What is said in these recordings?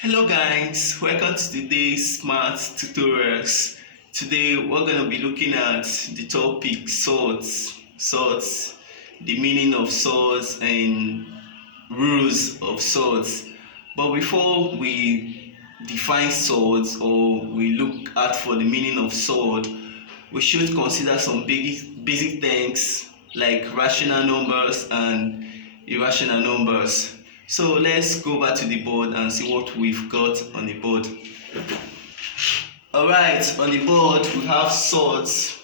Hello guys, welcome to today's math tutorials. Today we're going to be looking at the topic surds, the meaning of surds and rules of surds. But before we define surds or we look at for the meaning of surd, we should consider some basic things like rational numbers and irrational numbers. So let's go back to the board and see what we've got on the board. Alright, on the board we have surds.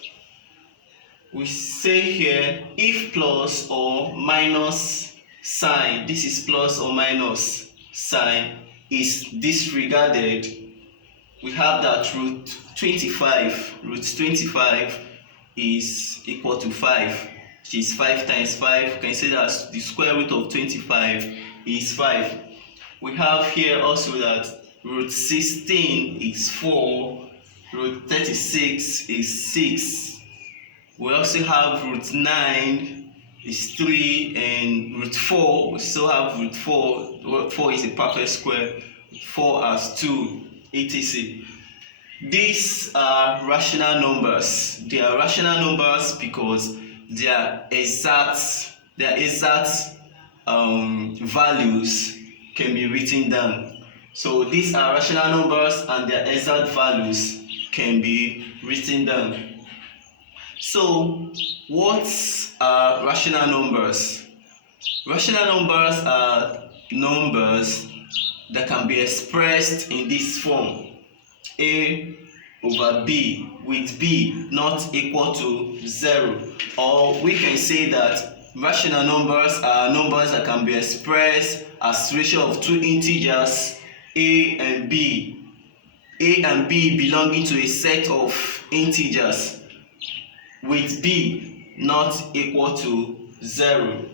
We say here if plus or minus sign, this is plus or minus sign, is disregarded, we have that root 25 is equal to 5, which is 5 times 5. You can say that the square root of 25 is 5. We have here also that root 16 is 4, root 36 is 6. We also have root 9 is 3, and root 4, we still have root 4. Root 4 is a perfect square, 4 as 2, etc. These are rational numbers. They are rational numbers because their exact values can be written down. So these are rational numbers and their exact values can be written down. So what are rational numbers? Rational numbers are numbers that can be expressed in this form: a over b, with b not equal to 0. Or we can say that rational numbers are numbers that can be expressed as ratio of two integers a and b belonging to a set of integers with b not equal to 0.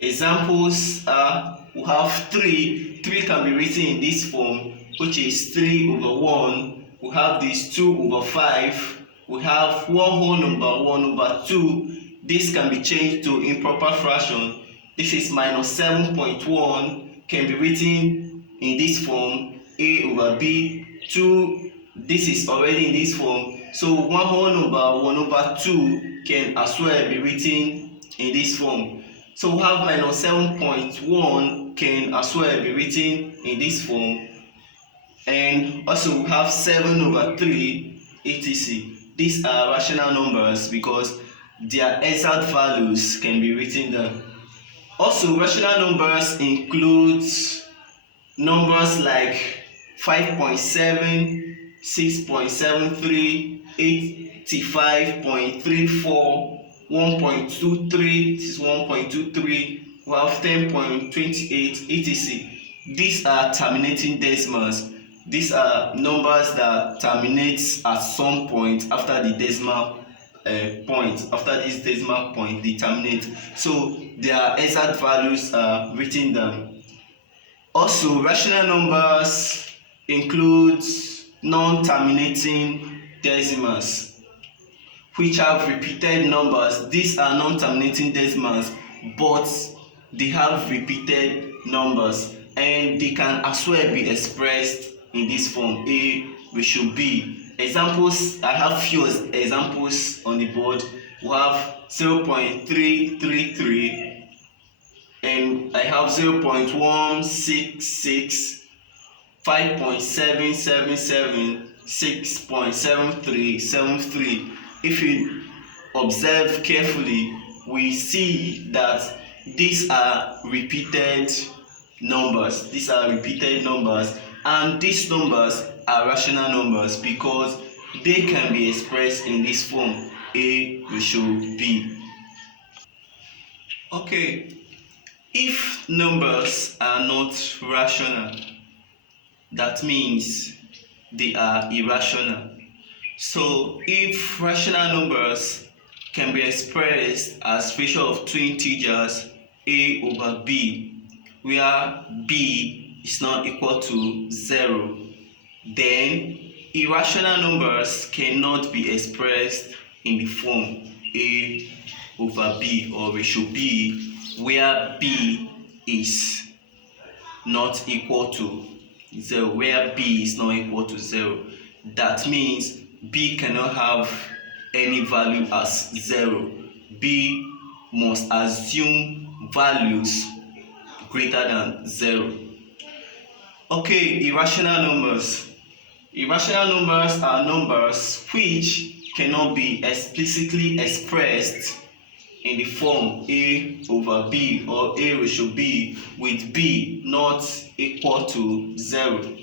Examples are, we have 3 can be written in this form, which is 3 over 1. We have this 2 over 5. We have 1 whole number 1 over 2. This can be changed to improper fraction. This is minus 7.1, can be written in this form, a over b. 2, this is already in this form, so 1 whole number 1 over 2 can as well be written in this form. So we have minus 7.1 can as well be written in this form, and also we have 7 over 3, etc. These are rational numbers because their exact values can be written down. Also, rational numbers include numbers like 5.7, 6.73, 85.34, 1.23, this is 1.23, we have 10.28, etc. These are terminating decimals. These are numbers that terminate at some point after the decimal point. After this decimal point, they terminate. So their exact values are written down. Also, rational numbers include non-terminating decimals, which have repeated numbers. These are non-terminating decimals, but they have repeated numbers, and they can as well be expressed in this form, a ratio b. Examples, I have few examples on the board. We have 0.333, and I have 0.166, 5.777, 6.7373. If you observe carefully, we see that these are repeated numbers. And these numbers are rational numbers because they can be expressed in this form, a ratio b. Okay, if numbers are not rational, that means they are irrational. So if rational numbers can be expressed as ratio of two integers a over b, where b is not equal to 0, then irrational numbers cannot be expressed in the form a over b or ratio b, where b is not equal to 0, where b is not equal to 0. That means b cannot have any value as 0. B must assume values greater than 0. Okay, irrational numbers. Irrational numbers are numbers which cannot be explicitly expressed in the form a over b or a ratio b with b not equal to 0.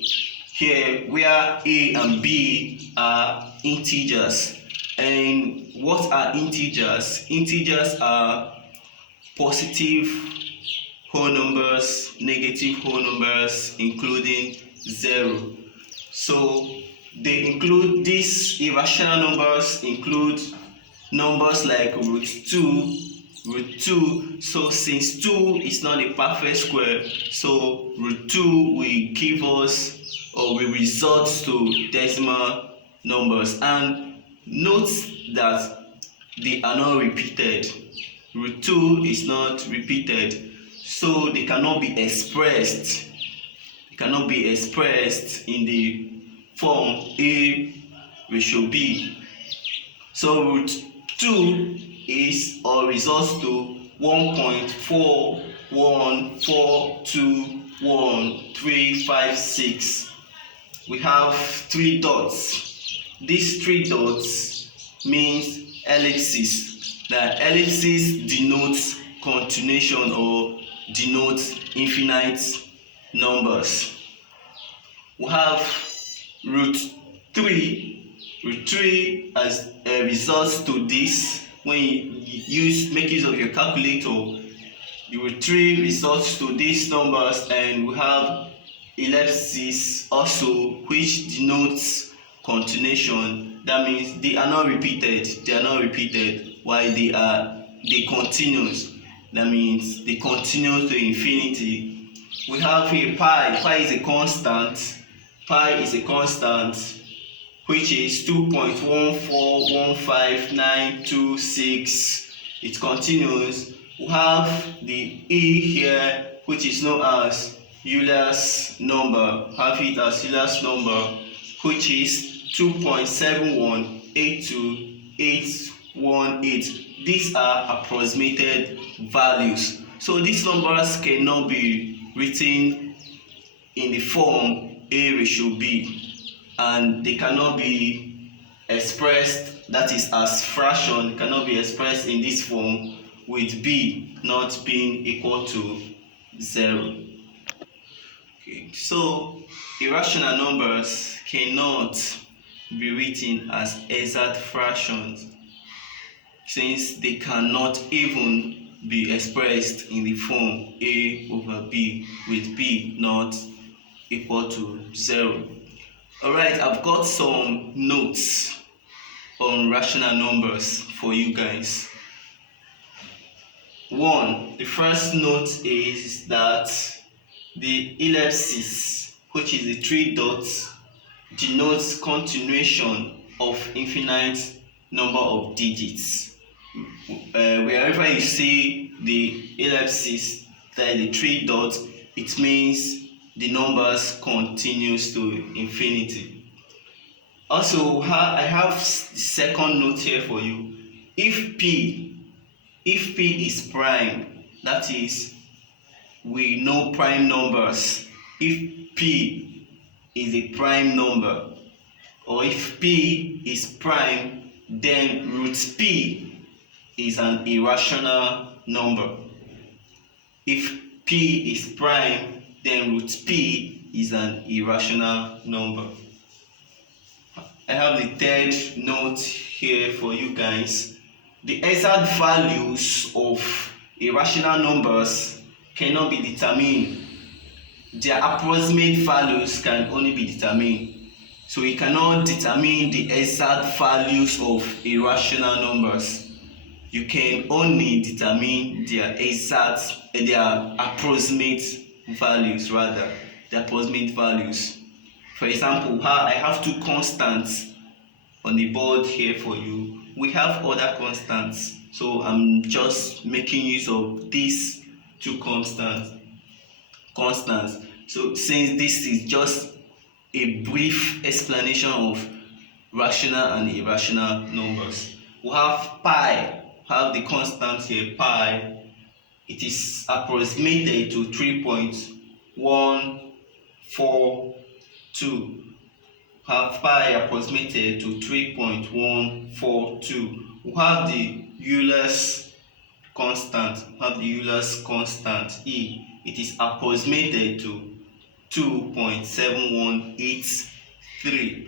Here, where a and b are integers. And what are integers? Integers are positive whole numbers, negative whole numbers, including 0. So they include these irrational numbers include numbers like root 2. So since 2 is not a perfect square, so root 2 will give us or will result to decimal numbers. And note that they are not repeated. Root 2 is not repeated, so they cannot be expressed. They cannot be expressed in the form a ratio b. So root 2 is or results to 1.41421356. We have 3 dots. These 3 dots means ellipses. The ellipses denotes continuation or denotes infinite numbers. We have root 3. Root 3 as a result to this. When you make use of your calculator, the root 3 results to these numbers, and we have ellipses also, which denotes continuation. That means they are not repeated. They are not repeated. While they continuous. That means they continue to infinity. We have here pi. Pi is a constant. Pi is a constant, which is 2.1415926. It continues. We have the e here, which is known as Euler's number. Have it as Euler's number, which is 2.7182818. These are approximated values. So these numbers cannot be written in the form a ratio b, and they cannot be expressed, that is as fraction, cannot be expressed in this form with b not being equal to 0. Okay, so irrational numbers cannot be written as exact fractions, since they cannot even be expressed in the form a over b with b not equal to 0. Alright, I've got some notes on rational numbers for you guys. The first note is that the ellipsis, which is the 3 dots, denotes continuation of infinite number of digits. Wherever you see the ellipsis, that is the 3 dots, it means the numbers continues to infinity. Also, I have the second note here for you. If p is prime, that is, we know prime numbers. If p is a prime number, or if p is prime, then root p is an irrational number. If p is prime, then root p is an irrational number. I have the third note here for you guys. The exact values of irrational numbers cannot be determined. Their approximate values can only be determined. So we cannot determine the exact values of irrational numbers. You can only determine their approximate values, rather, the approximate values. For example, I have 2 constants on the board here for you. We have other constants, so I'm just making use of these 2 constants. So since this is just a brief explanation of rational and irrational numbers, we have pi, have the constant here, pi. It is approximated to 3.142. Have pi approximated to 3.142. We have the Euler's constant. E. It is approximated to 2.7183.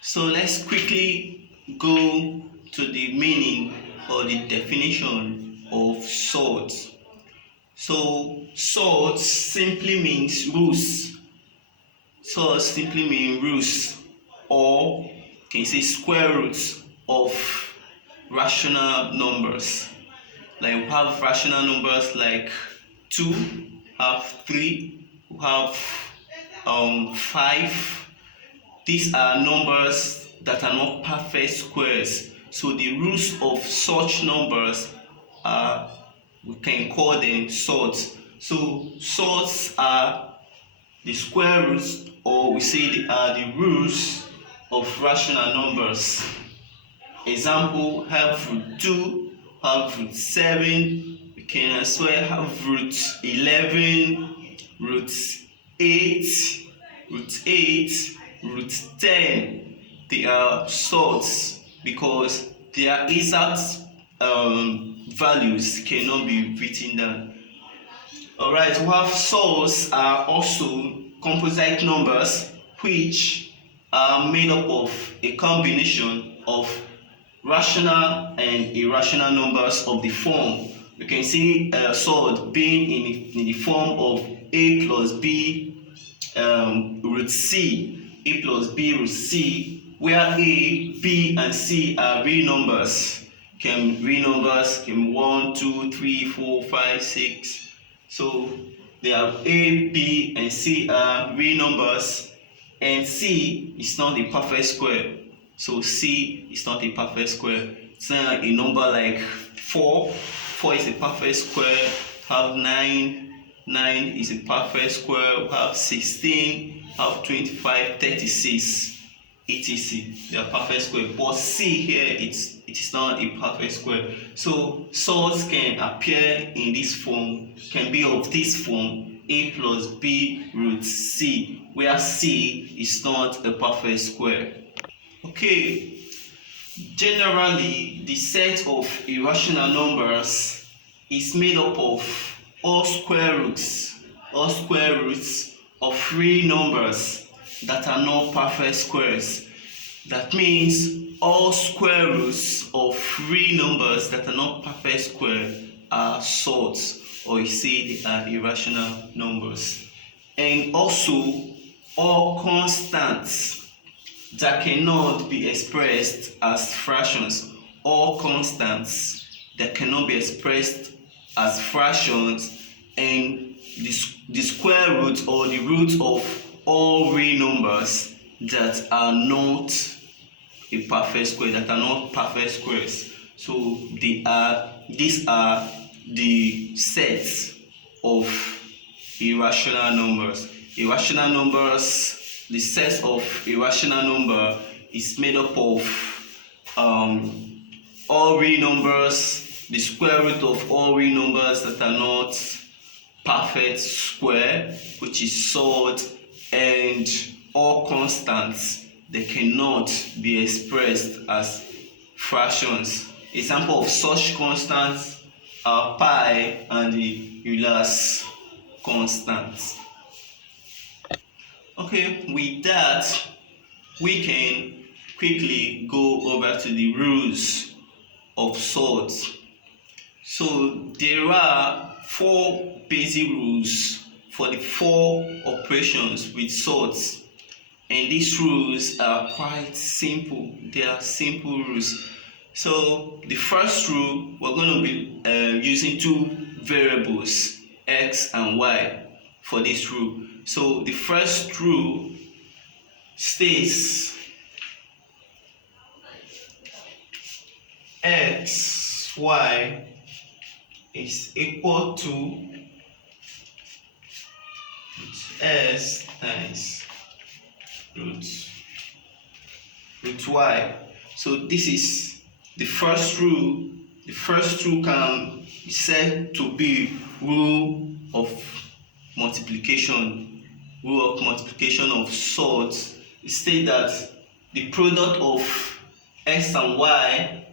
So let's quickly go to the meaning or the definition of surds. So surds simply means roots. Surds simply mean roots, or can you say square roots of rational numbers. Like we have rational numbers like 2, have 3, we have 5. These are numbers that are not perfect squares. So the roots of such numbers are, we can call them surds. So surds are the square roots, or we say they are the roots of rational numbers. Example, have root 2, have root 7, we can as well have root 11, root 8, root 10. They are surds because their exact values cannot be written down. Alright, we have surds are also composite numbers which are made up of a combination of rational and irrational numbers of the form. You can see a surd being in the form of a plus b root c, a plus b root c, where a, b, and c are real numbers. Real numbers can be 1, 2, 3, 4, 5, 6. So they are a, b, and c are real numbers, and c is not a perfect square. So c is not a perfect square. It's not a number like 4. 4 is a perfect square. Have 9. 9 is a perfect square. We have 16. Have 25, 36, etc. They are perfect square. But c here, it is not a perfect square. So surds can appear in this form, can be of this form, a plus b root c, where c is not a perfect square. Okay, generally the set of irrational numbers is made up of all square roots of real numbers that are not perfect squares. That means all square roots of real numbers that are not perfect square are surds, or you say they are irrational numbers. And also all constants that cannot be expressed as fractions, all constants that cannot be expressed as fractions, and the square root or the root of all real numbers that are not a perfect square, that are not perfect squares. So these are the sets of irrational numbers. Irrational numbers, the set of irrational number is made up of all real numbers, the square root of all real numbers that are not perfect square, which is surd, and all constants that cannot be expressed as fractions. Example of such constants are pi and the Euler's constant. Okay, with that, we can quickly go over to the rules of surds. So there are 4 basic rules for the 4 operations with surds, and these rules are quite simple. They are simple rules. So the first rule, we're going to be using 2 variables, x and y, for this rule. So the first rule states x, y is equal to x times root y. So this is the first rule. The first rule can be said to be rule of multiplication. Rule of multiplication of surds. It states that the product of x and y,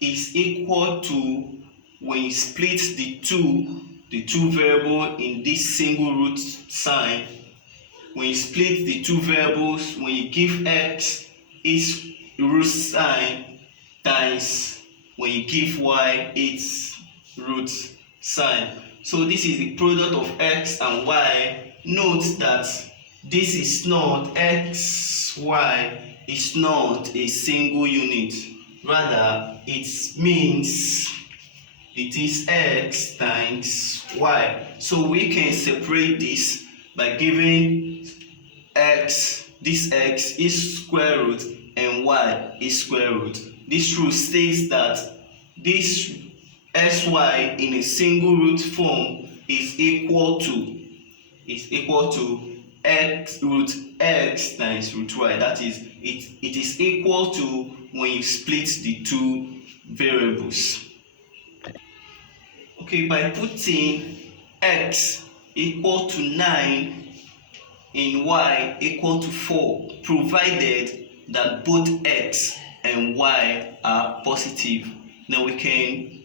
is equal to, when you split the two variable in this single root sign, when you split the two variables, when you give x its root sign, times when you give y its root sign. So this is the product of x and y. Note that this is not xy is not a single unit, rather it means it is x times y. So we can separate this by giving this x is square root and y is square root. This rule states that this sy in a single root form is equal to x root x times root y. That is, it is equal to when you split the two variables. Okay, by putting x equal to 9 and y equal to 4, provided that both x and y are positive, now we can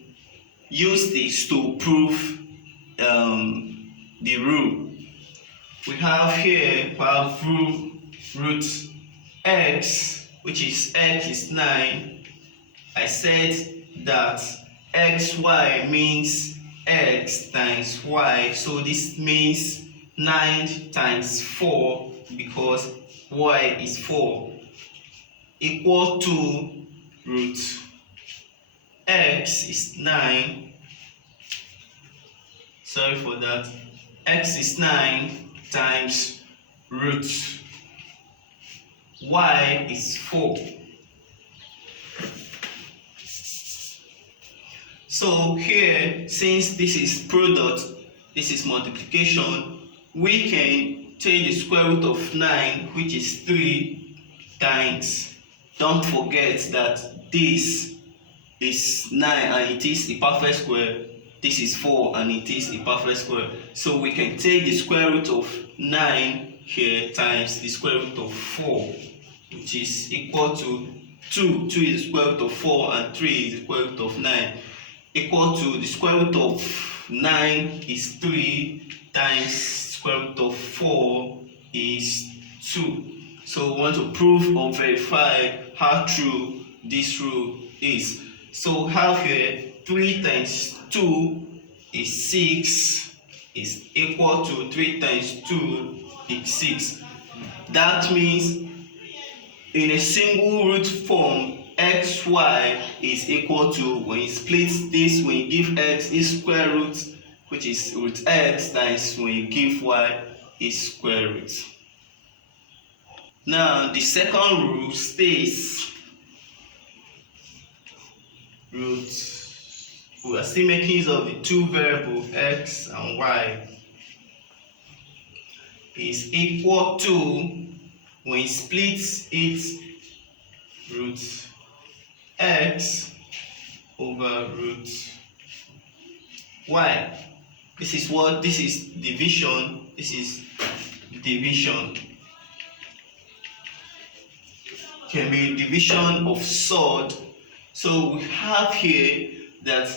use this to prove the rule. We have here root x, which is x is 9. I said that xy means x times y, so this means 9 times 4, because y is 4, equal to root x is 9. Sorry for that. X is 9 times root y is 4. So here, since this is product, this is multiplication, we can take the square root of 9, which is 3, times, don't forget that this is 9 and it is a perfect square, this is 4 and it is a perfect square. So we can take the square root of 9 here times the square root of 4, which is equal to 2. 2 is the square root of 4 and 3 is the square root of 9. Equal to the square root of 9 is 3 times square root of 4 is 2. So we want to prove or verify how true this rule is. So we have here 3 times 2 is 6, is equal to 3 times 2 is 6. That means in a single root form, xy is equal to, when you split this, when you give x is square root, which is root x, times when you give y is square root. Now the second rule states we are still making use of the two variables x and y is equal to, when you split it, root x over root y. This is division. This is division. Can be division of surd. So we have here that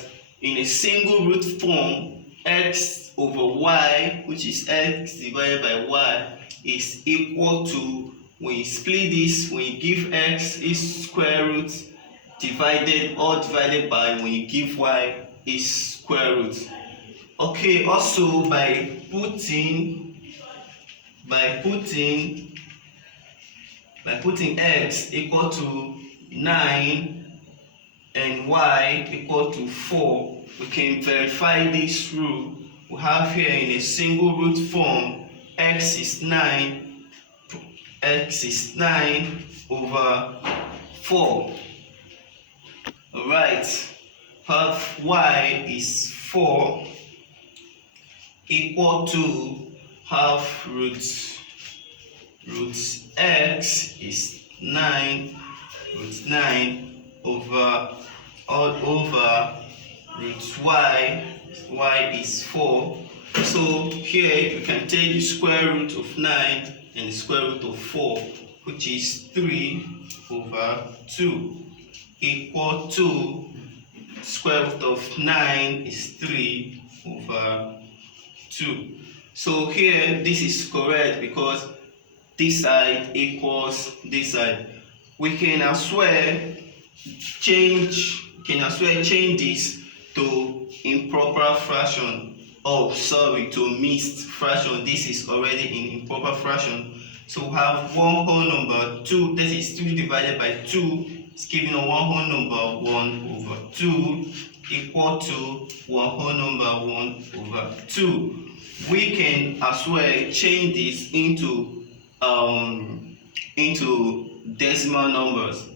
in a single root form, x over y, which is x divided by y, is equal to, when you split this, when you give x is square root divided by, when you give y is square root. Okay, also by putting x equal to 9 and y equal to 4, we can verify this rule. We have here in a single root form, x is 9 over 4. Alright, have y is 4 equal to half root x is 9 root 9 over all over root y is 4. So here you can take the square root of 9 and the square root of 4, which is 3 over 2, equal to square root of 9 is 3 over 2. So here this is correct because this side equals this side. We can as well change this to improper fraction. Oh, sorry, to mixed fraction. This is already in improper fraction. So we have one whole number 2, that is 3 divided by 2 is giving a one whole number 1 over 2 equal to one whole number 1 over 2. We can as well change this into decimal numbers.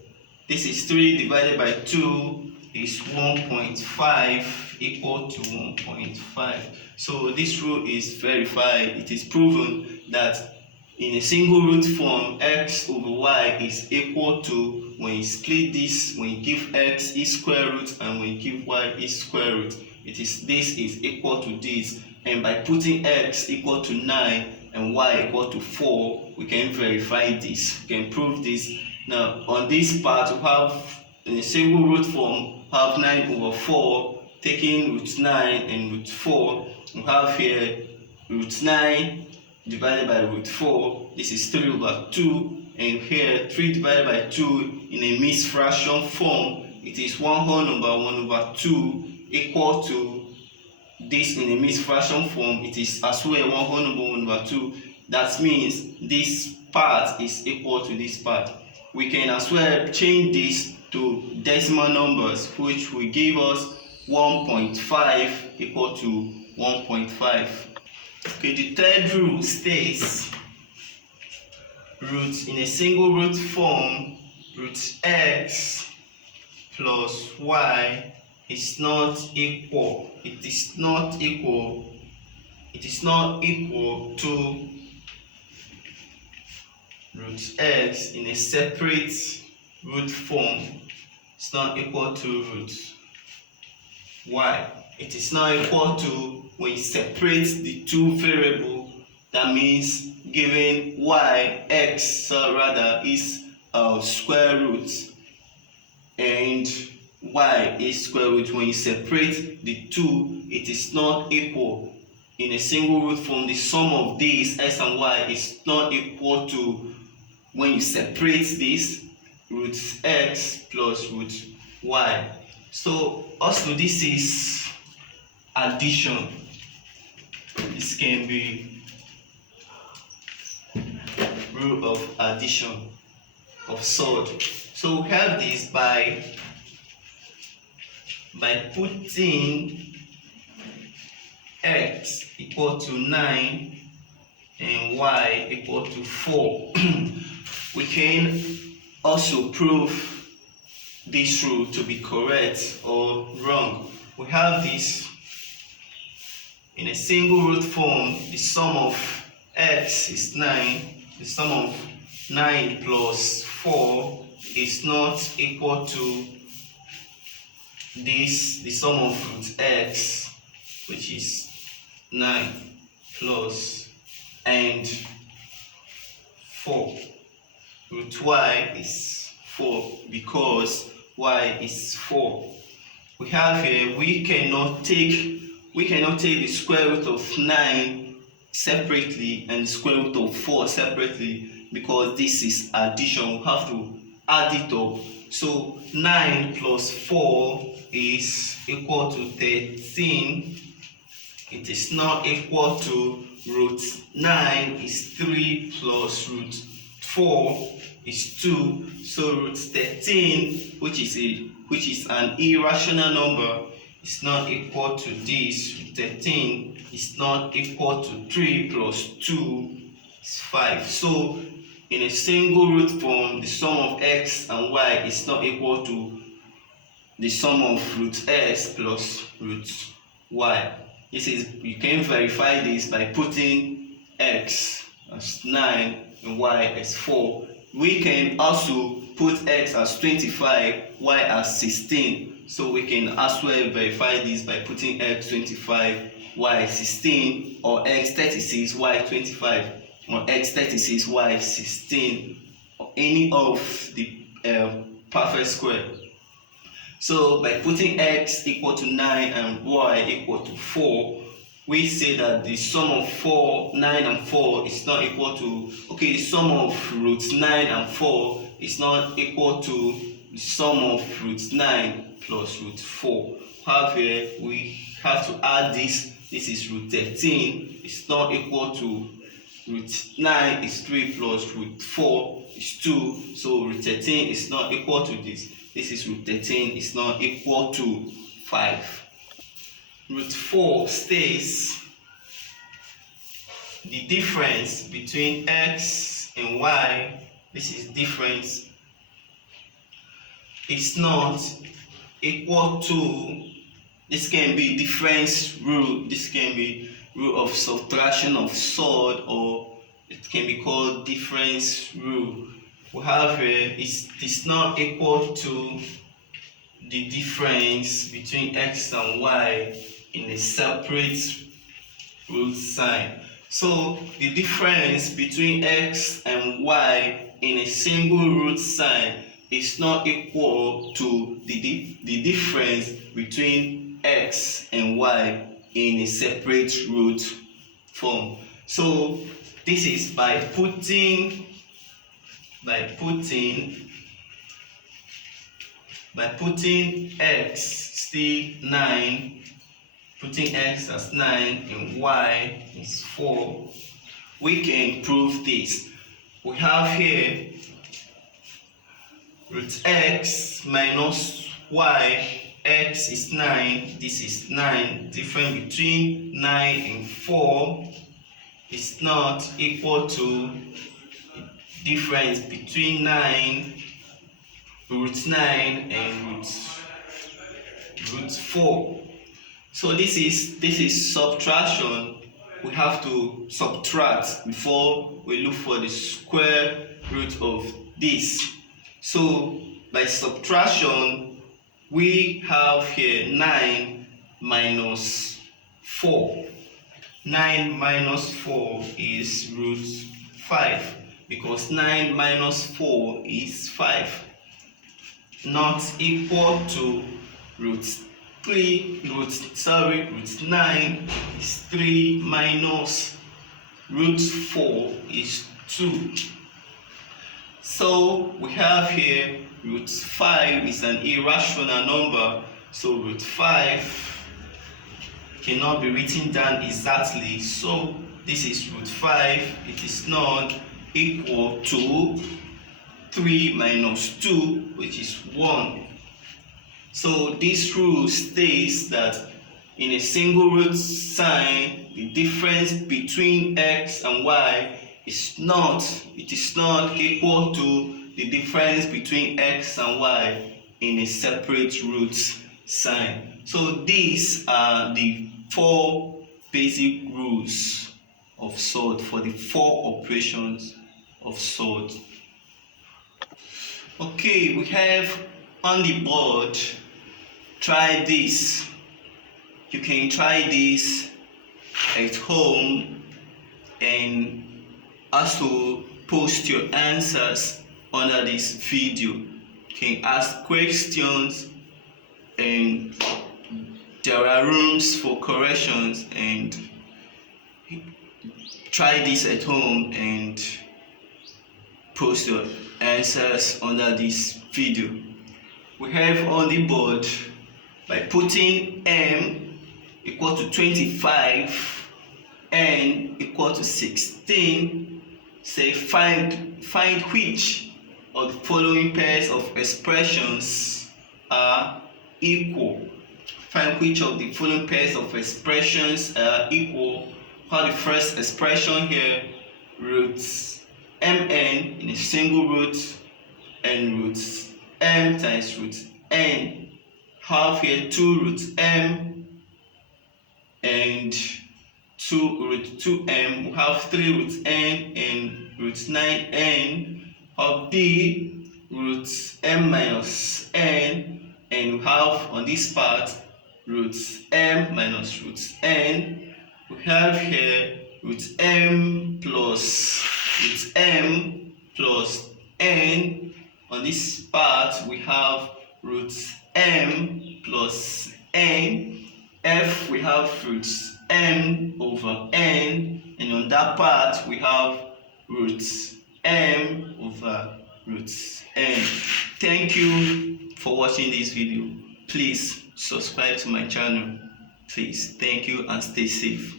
This is 3 divided by 2 is 1.5 equal to 1.5. So this rule is verified. It is proven that in a single root form, x over y is equal to, when you split this, when you give x its square root and when you give y its square root, this is equal to this. And by putting x equal to 9 and y equal to 4, we can verify this, we can prove this. Now on this part, we have in a single root form, have 9 over 4, taking root 9 and root 4, we have here root 9 divided by root 4, this is 3 over 2, and here 3 divided by 2 in a mixed fraction form, it is one whole number 1 over 2 equal to this in a mixed fraction form, it is as well one whole number 1 over 2. That means this part is equal to this part. We can as well change this to decimal numbers, which will give us 1.5 equal to 1.5. Okay, the third rule states root in a single root form, root x plus y is not equal. It is not equal to root x in a separate root form. It's not equal to root y. It is not equal to when you separate the two variables. That means giving y x is square root and y is square root. When you separate the two, it is not equal. In a single root form, the sum of these x and y is not equal to, when you separate this, root x plus root y. So also this is addition. This can be rule of addition of Surds. So we have this by putting x equal to 9 and y equal to 4. We can also prove this rule to be correct or wrong. We have this in a single root form, the sum of x is 9, the sum of 9 plus 4 is not equal to this, the sum of root x, which is 9 plus and 4. Root y is 4 because y is 4. We have here, we cannot take the square root of 9 separately and the square root of 4 separately, because this is addition. We have to add it up. So 9 plus 4 is equal to 13. It is not equal to root 9 is 3 plus root 4 is 2. So root 13, which is an irrational number, is not equal to this. Root 13 is not equal to 3 plus 2 is 5. So in a single root form, the sum of x and y is not equal to the sum of root x plus root y. This is, you can verify this by putting x as 9 and y as 4. We can also put x as 25, y as 16. So we can as well verify this by putting x 25, y 16, or x 36, y 25, or x 36, y 16, or any of the perfect square. So by putting x equal to 9 and y equal to 4, we say that the sum of 9 and 4 is not equal to, the sum of root 9 and 4 is not equal to the sum of root 9 plus root 4. However, we have to add this. This is root 13. It's not equal to root 9 is 3 plus root 4 is 2. So root 13 is not equal to this. This is root 13 is not equal to 5. Root 4 states the difference between x and y, this is difference, is not equal to, this can be difference rule, this can be rule of subtraction of surd, or it can be called difference rule. We have here, it's not equal to the difference between x and y in a separate root sign. So the difference between x and y in a single root sign is not equal to the difference between x and y in a separate root form. So this is by putting x still 9, putting x as 9 and y is 4, we can prove this. We have here root x minus y, x is 9, this is 9, difference between 9 and 4 is not equal to difference between root 9 and root 4. So this is subtraction. We have to subtract before we look for the square root of this. So by subtraction, we have here 9 minus 4. 9 minus 4 is root 5, because 9 minus 4 is 5, not equal to root 9 is 3 minus root 4 is 2. So we have here root 5 is an irrational number, so root 5 cannot be written down exactly. So this is root 5, it is not equal to 3 minus 2, which is 1. So this rule states that in a single root sign, the difference between x and y is not equal to the difference between x and y in a separate root sign. So these are the 4 basic rules of surd for the 4 operations of surd. Okay, we have on the board, try this. You can try this at home and also post your answers under this video. You can ask questions and there are rooms for corrections, and try this at home and post your answers under this video. We have on the board, by putting m equal to 25, n equal to 16, say find which of the following pairs of expressions are equal. Find which of the following pairs of expressions are equal. For the first expression here, roots mn in a single root and roots m times root n. Have here 2 roots m and 2 root 2m, we have 3 root n and root 9n of the root m minus n, and we have on this part root m minus root n. We have here root m plus n. On this part we have root m plus n. F, we have root m over n, and on that part we have root m over root n. Thank you for watching this video. Please subscribe to my channel. Please, thank you and stay safe.